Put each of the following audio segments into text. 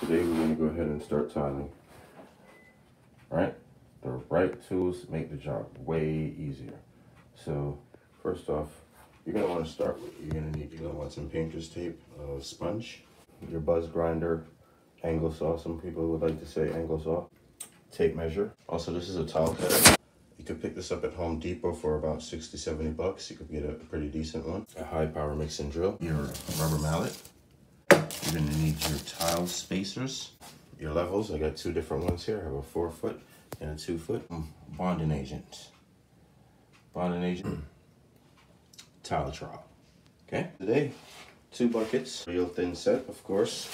Today we're going to go ahead and start tiling. Right? The right tools make the job way easier. So first off, you're going to want to start with, you're going to want some painter's tape, a sponge, your buzz grinder, angle saw, some people would like to say angle saw, tape measure. Also, this is a tile cutter. You could pick this up at Home Depot for about 60, 70 bucks. You could get a pretty decent one. A high power mixing drill, your rubber mallet. You're gonna need your tile spacers, your levels. I got two different ones here. I have a 4-foot and a 2-foot. Bonding agent. Tile trowel. Okay. Today, 2 buckets, real thin set, of course,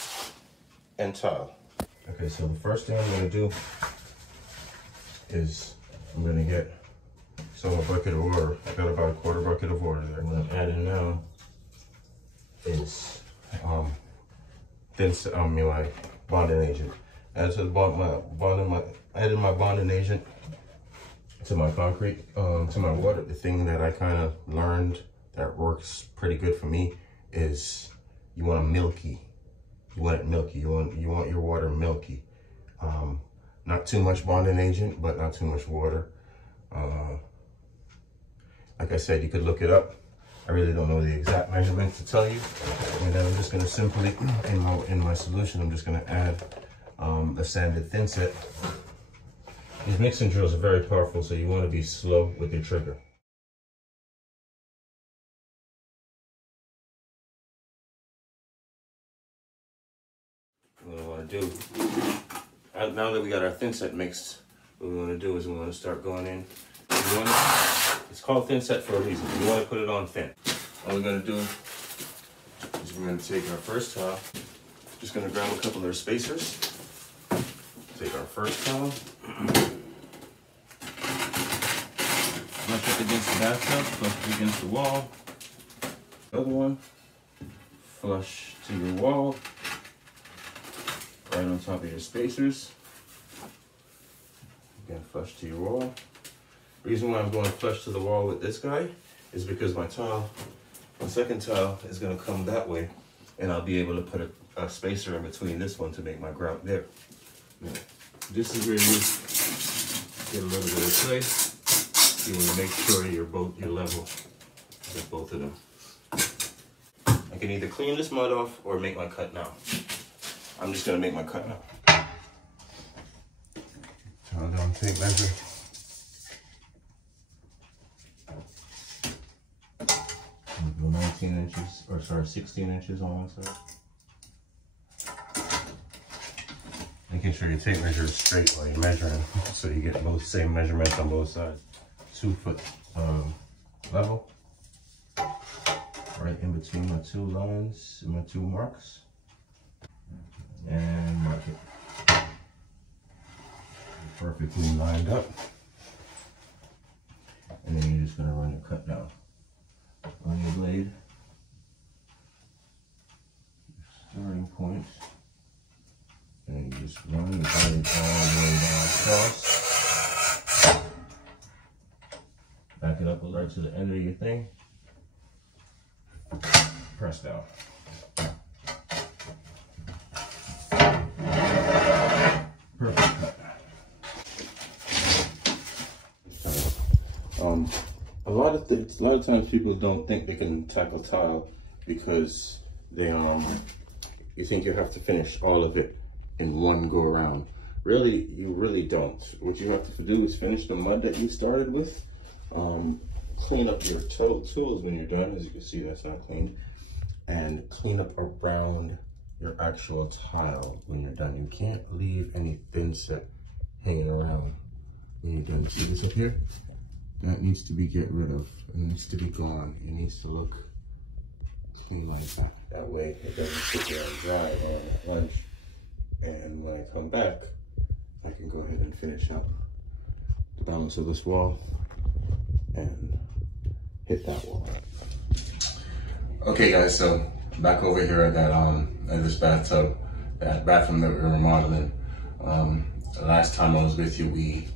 and tile. Okay, so the first thing I'm gonna do is I'm gonna get a bucket of water. I got about a quarter bucket of water there. What I'm adding now is my bonding agent. Added my bonding agent to my concrete, to my water. The thing that I kind of learned that works pretty good for me is you want it milky. You want it milky. You want your water milky. Not too much bonding agent, but not too much water. Like I said, you could look it up. I really don't know the exact measurement to tell you. And then I'm just gonna simply, in my solution, I'm just gonna add a sanded thin set. These mixing drills are very powerful, so you wanna be slow with your trigger. What I wanna do, now that we got our thin set mixed, what we wanna do is we wanna start going in. It's called thin set for a reason. You wanna put it on thin. All we're gonna do is we're gonna take our first tile, just gonna grab a couple of our spacers, take our first tile, flush up against the bathtub, flush up against the wall. The other one, flush to your wall, right on top of your spacers. Again, flush to your wall. Reason why I'm going flush to the wall with this guy is because my second tile is going to come that way, and I'll be able to put a spacer in between this one to make my grout there. Now, this is where you get a little bit of clay. You want to make sure you're level with both of them. I can either clean this mud off or make my cut now. I'm just going to make my cut now. Tile down tape measure. 19 inches, or sorry, 16 inches on one side. Making sure your tape measure is straight while you're measuring, so you get both same measurements on both sides. 2-foot level, right in between my 2 lines, my 2 marks, and mark it. Perfectly lined up, and then you're just gonna run your cut down on your blade. Starting point, and you just run the blade all the way down across. Back it up right to the end of your thing. Press down. Perfect cut. A lot of times people don't think they can tackle tile because you think you have to finish all of it in one go around. Really, you really don't. What you have to do is finish the mud that you started with. Clean up your tools when you're done. As you can see, that's not cleaned. And clean up around your actual tile when you're done. You can't leave any thin set hanging around when you're done. See this up here? That needs to be get rid of. It needs to be gone. It needs to look clean like that. That way it doesn't sit there and dry on lunch. And when I come back, I can go ahead and finish up the balance of this wall and hit that wall. Okay guys, so back over here at that at this bathtub, that bathroom that we're remodeling. The last time I was with you, we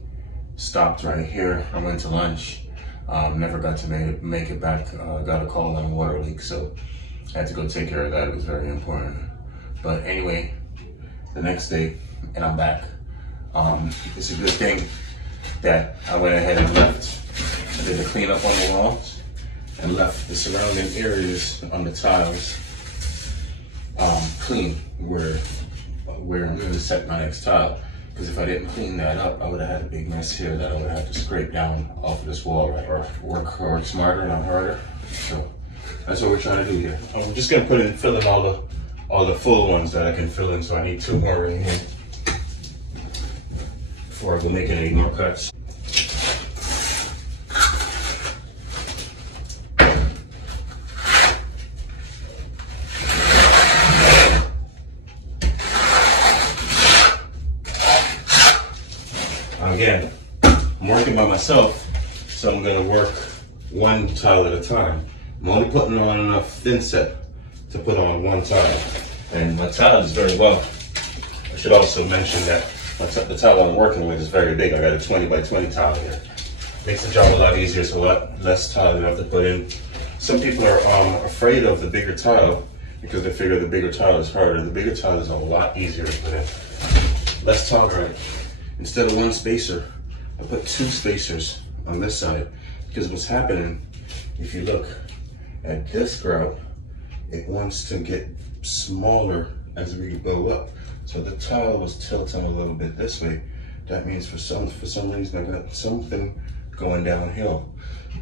stopped right here. I went to lunch. Never got to make it back. Got a call on a water leak, so I had to go take care of that. It was very important. But anyway, the next day, and I'm back. It's a good thing that I went ahead and left. I did the cleanup on the walls and left the surrounding areas on the tiles clean where I'm going to set my next tile. Because if I didn't clean that up, I would have had a big mess here that I would have to scrape down off of this wall, right? Or work smarter, not harder. So that's what we're trying to do here. And we're just going to fill in all the full ones that I can fill in. So I need 2 more in here before I go making any more cuts. Again, I'm working by myself, so I'm gonna work 1 tile at a time. I'm only putting on enough thin set to put on 1 tile. And my tile is very well. I should also mention that the tile I'm working with is very big. I got a 20 by 20 tile here. Makes the job a lot easier, so a lot less tile you have to put in. Some people are afraid of the bigger tile because they figure the bigger tile is harder. The bigger tile is a lot easier to put in. Less tile grind. Instead of 1 spacer, I put 2 spacers on this side, because what's happening, if you look at this grout, it wants to get smaller as we go up. So the tile was tilting a little bit this way. That means for some reason I got something going downhill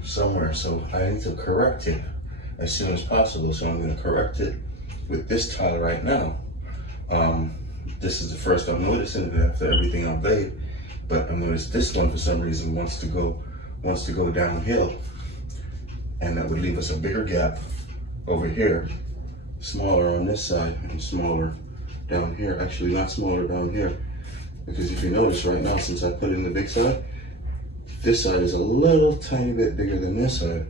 somewhere. So I need to correct it as soon as possible. So I'm going to correct it with this tile right now. This is the first I'm noticing it after everything I've laid, but I noticed this one for some reason wants to go downhill, and that would leave us a bigger gap over here, smaller on this side and smaller down here. Actually, not smaller down here, because if you notice right now, since I put in the big side, this side is a little tiny bit bigger than this side.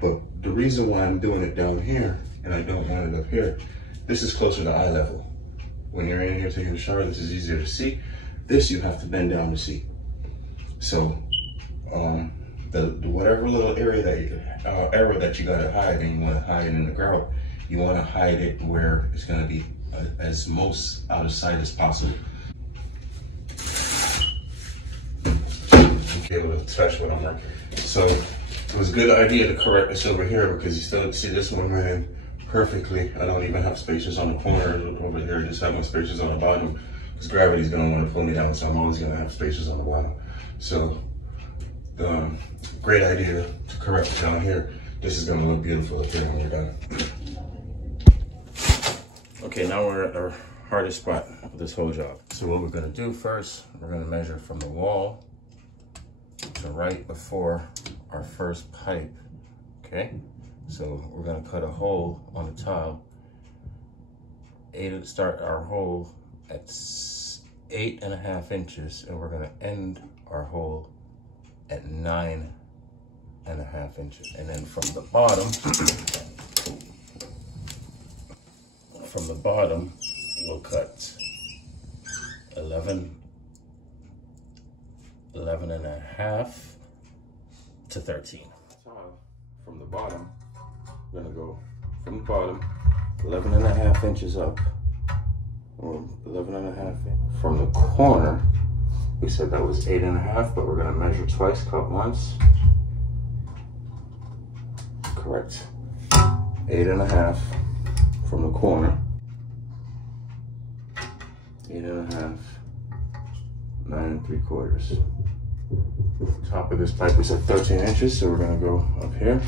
But the reason why I'm doing it down here and I don't want it up here, this is closer to eye level. When you're in here taking a shower, this is easier to see. This you have to bend down to see. So whatever little area that you gotta hide, and you want to hide in the grout, you want to hide it where it's going to be as most out of sight as possible. Okay, able to touch what I'm working. So it was a good idea to correct this over here, because you still see this one ran perfectly. I don't even have spacers on the corner over here. I just have my spacers on the bottom, because gravity's gonna want to pull me down, so I'm always gonna have spacers on the bottom. So great idea to correct it down here. This is gonna look beautiful up here when you're done. Okay, now we're at our hardest spot of this whole job. So what we're gonna do first, we're gonna measure from the wall to right before our first pipe, okay? So we're gonna cut a hole on the tile. Start our hole at 8.5 inches, and we're gonna end our hole at 9.5 inches. And then from the bottom, we'll cut 11.5 to 13. From the bottom, we're gonna go from the bottom 11.5 inches up, or 11.5 from the corner. We said that was 8.5, but we're gonna measure twice, cut once. Correct. 8.5 from the corner. 8.5, 9 3/4. Top of this pipe we said 13 inches, so we're gonna go up here.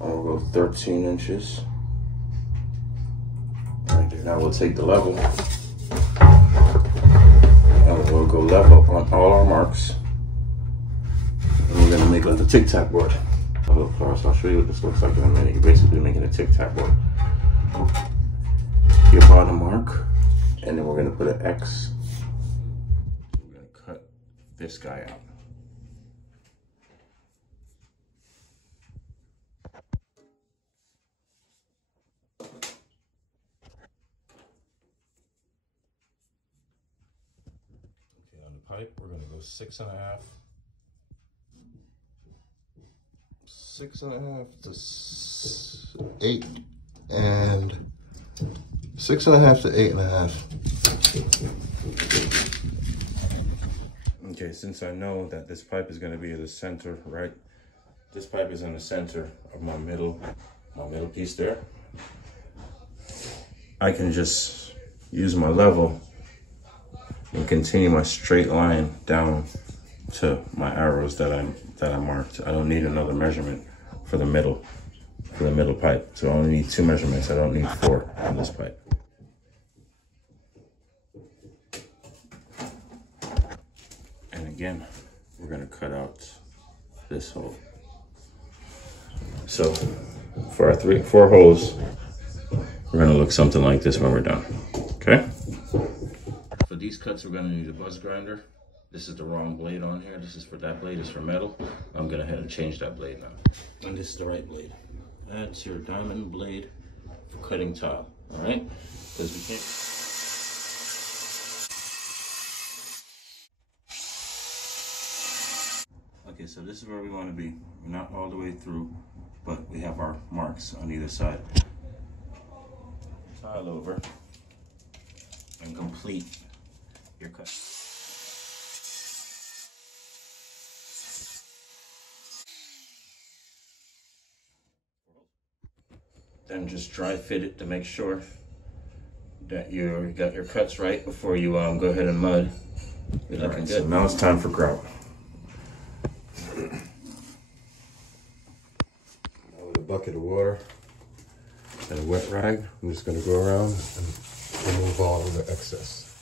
And we'll go 13 inches. Right there. Now we'll take the level, and we'll go level on all our marks. And we're gonna make like a tic-tac board. A little closer. I'll show you what this looks like in a minute. You're basically making a tic-tac board. Your bottom mark, and then we're gonna put an X. We're gonna cut this guy out. Okay, on the pipe, we're gonna go 6.5. 6.5 to 8, and 6.5 to 8.5. Okay, since I know that this pipe is going to be at the center, right? This pipe is in the center of my middle piece there. I can just use my level and continue my straight line down to my arrows that I marked. I don't need another measurement for the middle pipe. So I only need 2 measurements. I don't need 4 on this pipe. And again, we're gonna cut out this hole. So for our 4 holes, we're gonna look something like this when we're done, okay? For these cuts, we're gonna need a buzz grinder. This is the wrong blade on here. This is for that blade, is for metal. I'm gonna head and change that blade now. And this is the right blade. That's your diamond blade for cutting tile, all right? Because we can't. Okay, so this is where we want to be. We're not all the way through, but we have our marks on either side. Tile over and complete your cut. Then just dry fit it to make sure that you got your cuts right before you go ahead and mud. You're looking good. So now it's time for grout. Now with a bucket of water and a wet rag, I'm just going to go around and remove all of the excess.